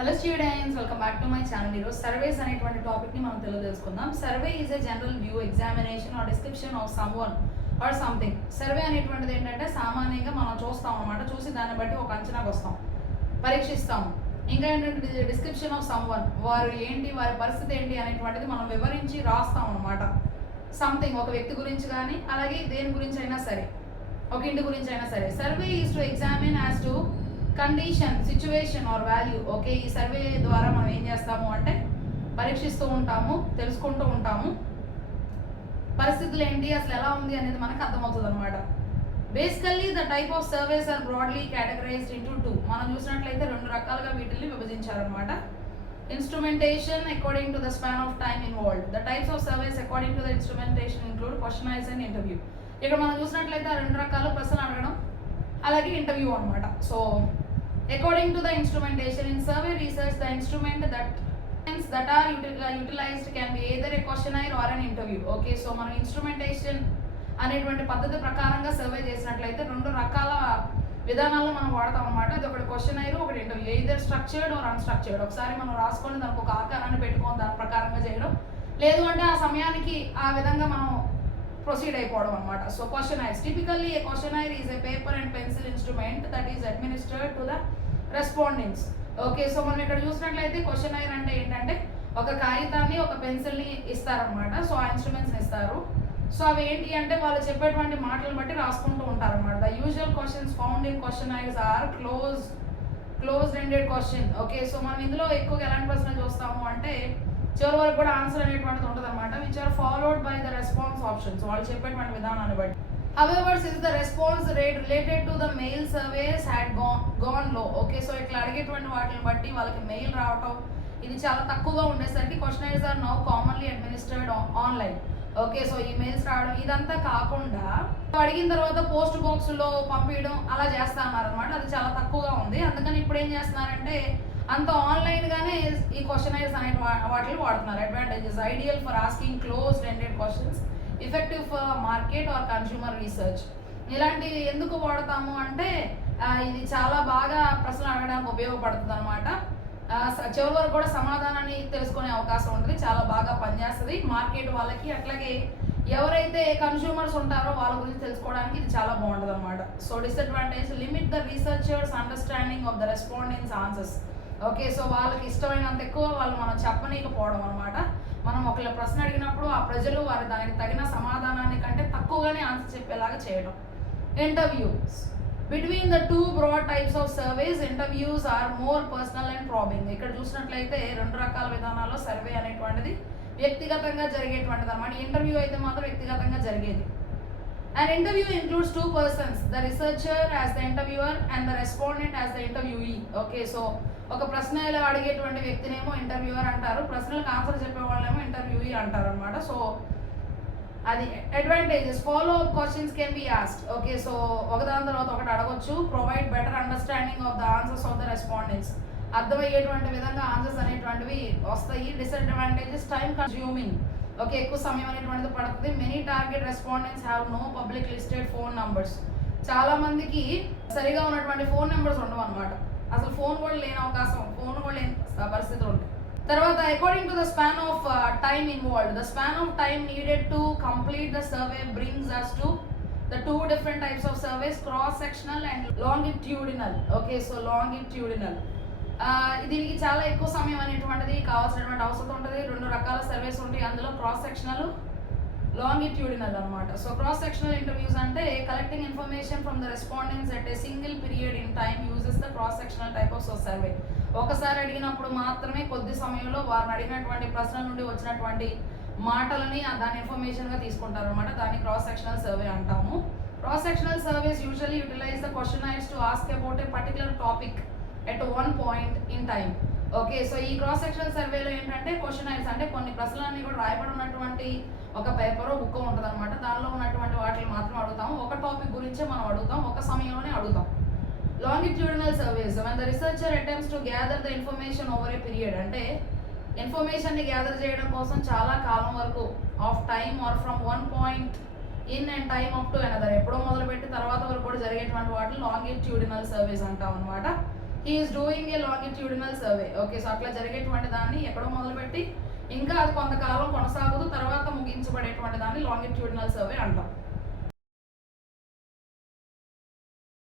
Hello students, welcome back to my channel. ఈరోజు surveys అనేటువంటి టాపిక్ని మనం తెలుసుకుందాం. Survey is a general view, examination or description of someone or something. Survey అనేటువంటిది ఏంటంటే సామాన్యంగా మనం చూస్తాం అనమాట. చూసి దాన్ని బట్టి ఒక అంచనాకు వస్తాం, పరీక్షిస్తాము. ఇంకా ఏంటంటే డిస్క్రిప్షన్ ఆఫ్ సమ్ వన్, వారు ఏంటి, వారి పరిస్థితి ఏంటి అనేటువంటిది మనం వివరించి రాస్తాం అనమాట. సంథింగ్, ఒక వ్యక్తి గురించి కానీ, అలాగే దేని గురించి అయినా సరే, ఒక ఇంటి గురించి అయినా సరే. Survey is to examine as to condition, situation or value. Okay, ఈ సర్వే ద్వారా మనం ఏం చేస్తాము అంటే పరీక్షిస్తూ ఉంటాము, తెలుసుకుంటూ ఉంటాము పరిస్థితులు ఏంటి, అసలు ఎలా ఉంది అనేది మనకు అర్థమవుతుంది అనమాట. Basically the type of surveys are broadly categorized into two. మనం చూసినట్లయితే రెండు రకాలుగా వీటిని విభజించారనమాట. Instrumentation according to the span of time involved. The types of surveys according to the instrumentation include questionnaires and interview. ఇక్కడ మనం చూసినట్లయితే రెండు రకాల ప్రశ్నలు అడగడం, అలాగే ఇంటర్వ్యూ అనమాట. So according to the instrumentation in survey research, the instrument that are utilized can be either a questionnaire or an interview. Okay, so మనం ఇన్స్ట్రుమెంటేషన్ అనేటువంటి పద్ధతి ప్రకారంగా సర్వే చేసినట్లయితే రెండు రకాల విధానాల్లో మనం వాడతాం అనమాట. అది ఒకటి క్వశ్చనైర్, ఒకటి interview. Either structured or unstructured. ఒకసారి మనం రాసుకొని దానికి ఒక ఆకారాన్ని పెట్టుకొని దాని ప్రకారంగా చేయడం, లేదు అంటే ఆ సమయానికి ఆ విధంగా మనం ప్రొసీడ్ అయిపోవడం అనమాట. So questionnaires, typically a questionnaire is a paper and pencil instrument that is administered to the respondents. Okay, so మనం ఇక్కడ చూసినట్లయితే క్వశ్చనైర్ అంటే ఏంటంటే ఒక కాగితాన్ని, ఒక పెన్సిల్ని ఇస్తారనమాట. సో ఆ ఇన్స్ట్రుమెంట్స్ని ఇస్తారు. సో అవి ఏంటి అంటే వాళ్ళు చెప్పేటువంటి మాటలను బట్టి రాసుకుంటూ ఉంటారు అనమాట. The usual questions found in questionnaires are closed ended question. Okay, so మనం ఇందులో ఎక్కువగా ఎలాంటి ప్రశ్నలు చూస్తాము అంటే చివరి వరకు కూడా ఆన్సర్ అనేటువంటిది ఉంటుంది అనమాట. Which are followed by the response options, వాళ్ళు చెప్పేటువంటి విధానాన్ని బట్టి. However, since the response rate related to the mail surveys had gone low, okay, so ఇట్లా అడిగేటువంటి వాటిని బట్టి వాళ్ళకి మెయిల్ రావటం ఇది చాలా తక్కువగా ఉండేసరికి questionnaires are now commonly administered online. Okay, so emails రావడం ఇదంతా కాకుండా అడిగిన తర్వాత పోస్ట్ బాక్స్లో పంపించడం అలా చేస్తా అన్నారనమాట. అది చాలా తక్కువగా ఉంది. అందుకని ఇప్పుడు ఏం చేస్తున్నారంటే అంత ఆన్లైన్గానే ఈ క్వశ్చనైర్స్ అనే వాటిని వాడుతున్నారు. Advantages: ideal for asking closed ended questions, effective for market or consumer research. ఇలాంటివి ఎందుకు వాడతాము అంటే ఇది చాలా బాగా ప్రశ్నలు అడగడానికి ఉపయోగపడుతుంది అనమాట. చివరి వరకు కూడా సమాధానాన్ని తెలుసుకునే అవకాశం ఉంటుంది, చాలా బాగా పనిచేస్తుంది మార్కెట్ వాళ్ళకి. అట్లాగే ఎవరైతే కన్స్యూమర్స్ ఉంటారో వాళ్ళ గురించి తెలుసుకోవడానికి ఇది చాలా బాగుంటుంది అనమాట. So disadvantage: limit the researchers understanding of the respondents answers. Okay, so వాళ్ళకి ఇష్టమైనంత ఎక్కువ వాళ్ళు మనం చెప్పనీకపోవడం అనమాట. మనం ఒకళ్ళ ప్రశ్న అడిగినప్పుడు ఆ ప్రజలు వారి దానికి తగిన సమాధానాన్ని కంటే తక్కువగానే ఆన్సర్ చెప్పేలాగా చేయడం. Interviews: between the two broad types of surveys, interviews are more personal and probing. ఇక్కడ చూసినట్లయితే రెండు రకాల విధానాల్లో సర్వే అనేటువంటిది వ్యక్తిగతంగా జరిగేటువంటిది అనమాట. ఇంటర్వ్యూ అయితే మాత్రం వ్యక్తిగతంగా జరిగేది. An interview includes two persons, the researcher as the interviewer and the respondent as the interviewee. Okay, so ఒక ప్రశ్నలు అడిగేటువంటి వ్యక్తినేమో ఇంటర్వ్యూవర్ అంటారు, ప్రశ్నలకు ఆన్సర్ చెప్పే వాళ్ళేమో ఇంటర్వ్యూయీ అంటారు అనమాట. సో అది advantages: follow up questions can be asked. Okay, so ఒకదాని తర్వాత ఒకటి అడగొచ్చు. Provide better understanding of the answers of the respondents, అర్థమయ్యేటువంటి విధంగా ఆన్సర్స్ అనేటువంటివి వస్తాయి. Disadvantages: time consuming. ఓకే, ఎక్కువ సమయం అనేటువంటిది పడుతుంది. Many target respondents have no public listed phone numbers. చాలా మందికి సరిగా ఉన్నటువంటి ఫోన్ నెంబర్స్ ఉండవు అనమాట. అసలు ఫోన్ కూడా లేని అవకాశం, ఫోన్ కూడా లేని పరిస్థితులు ఉంటాయి. తర్వాత according to the span of time involved, the span of time needed to complete the survey brings us to the two different types of surveys, cross sectional and longitudinal. Okay, so longitudinal దీనికి చాలా ఎక్కువ సమయం అనేటువంటిది కావాల్సినటువంటి అవసరం ఉంటుంది. రెండు రకాల సర్వేస్ ఉంటాయి అందులో, క్రాస్ సెక్షనల్, లాంగిట్యూడినల్ అనమాట. సో క్రాస్ సెక్షనల్ ఇంటర్వ్యూస్ అంటే collecting information from the respondents at a single period in time uses the cross sectional type of survey. ఒకసారి అడిగినప్పుడు మాత్రమే కొద్ది సమయంలో వారిని అడిగినటువంటి ప్రశ్నల నుండి వచ్చినటువంటి మాటలని దాని ఇన్ఫర్మేషన్గా తీసుకుంటారు అనమాట. దాన్ని క్రాస్ సెక్షనల్ సర్వే అంటాము. Cross sectional surveys usually utilize the questionnaires to ask about a particular topic at one point in time. Okay, so ఈ క్రాస్ సెక్షనల్ సర్వేలో ఏంటంటే క్వశ్చనైర్స్ అంటే కొన్ని ప్రశ్నలన్నీ కూడా రాయబడి ఉన్నటువంటి ఒక పేపర్, బుక్ ఉంటుంది అనమాట. దానిలో ఉన్నటువంటి వాటిని మాత్రం అడుగుతాము. ఒక టాపిక్ గురించే మనం అడుగుతాం, ఒక సమయంలోనే అడుగుతాం. Longitudinal surveys when the researcher attempts to gather the information over a period, అంటే ఇన్ఫర్మేషన్ని గ్యాదర్ చేయడం కోసం చాలా కాలం వరకు of time or from one point in and time up to another, ఎప్పుడో మొదలుపెట్టి తర్వాత వరకు కూడా జరిగేటువంటి వాటిని లాంగిట్యూడినల్ సర్వేస్ అంటాం అనమాట. He is doing a longitudinal survey. Okay, so అట్లా జరిగేటువంటి దాన్ని ఎక్కడో మొదలుపెట్టి ఇంకా అది కొంతకాలం కొనసాగుతూ తర్వాత ముగించబడేటువంటి దాన్ని లాంగిట్యూడినల్ సర్వే అంటాం.